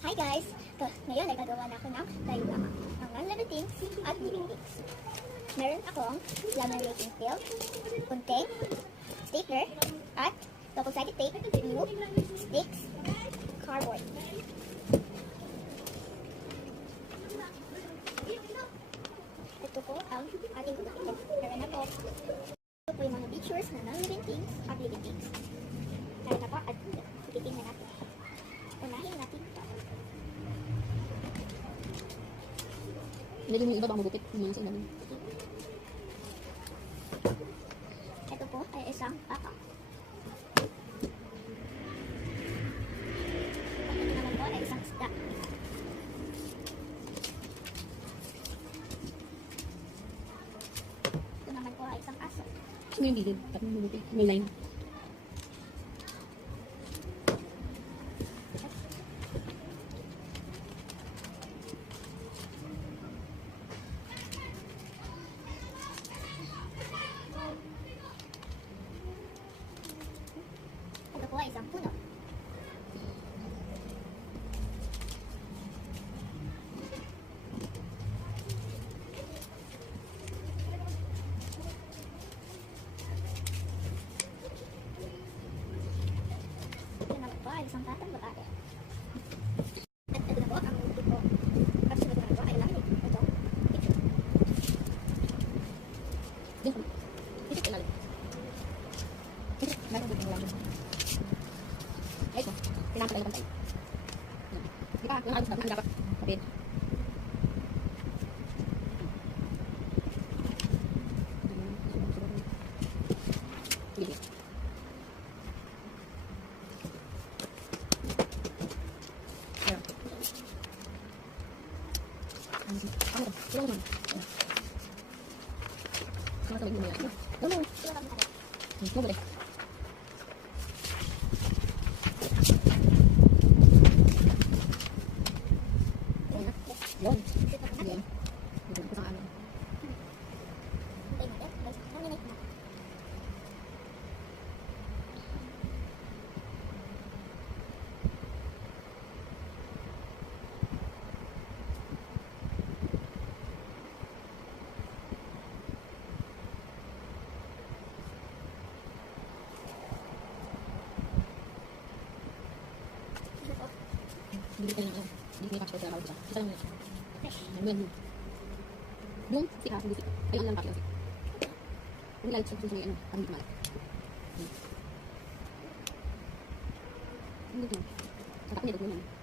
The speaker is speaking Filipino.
Hi guys! Ngayon ay gagawa na ako ng diorama, ng non-living things at living things. Meron akong laminating film, gunting, stapler, at double-sided tape, glue, sticks, cardboard. Ito po ang ating gagawin. Meron ako. Ito po yung mga pictures na non-living things at living things. Meron ako at titingnan natin. Unahin natin ito. Hindi yung iba baka magupit yung mga sa ilalim. Ito po ay isang baka. At ito naman po ay isang isda. Ito naman po ay isang aso. Gusto mo yung bigid? Tapos yung magupit. May line. Ito po ay isang puno. Ito naman po ay isang batang babae. At ito na po ang ito po. At sunod naman po ay langit. Ito. Diyan kami. Ito ilalim. Ito. Meron dito yung ilalim. Ay, ito. Pinampa tayo ng pantay. Di ba? Yung halos dapat kapit. Bili. Ayan. Ano ito? Ilang naman? Sumasabay mo na yan. No. Ito naman po. No, balik. Yun. Yun. Ito ko sa ano. Hintayin natin. Guys, nominate na. Ito po. Bili ka lang ako. Hindi ko yung passport na bawal isa. Isa lang yun. Ano yun? Yung sika, hindi sika. Ayun lang pakilang sika. Yung lalit sa susunod ano, parang hindi malat. Hindi ko. Ang takot niya, dagdag naman.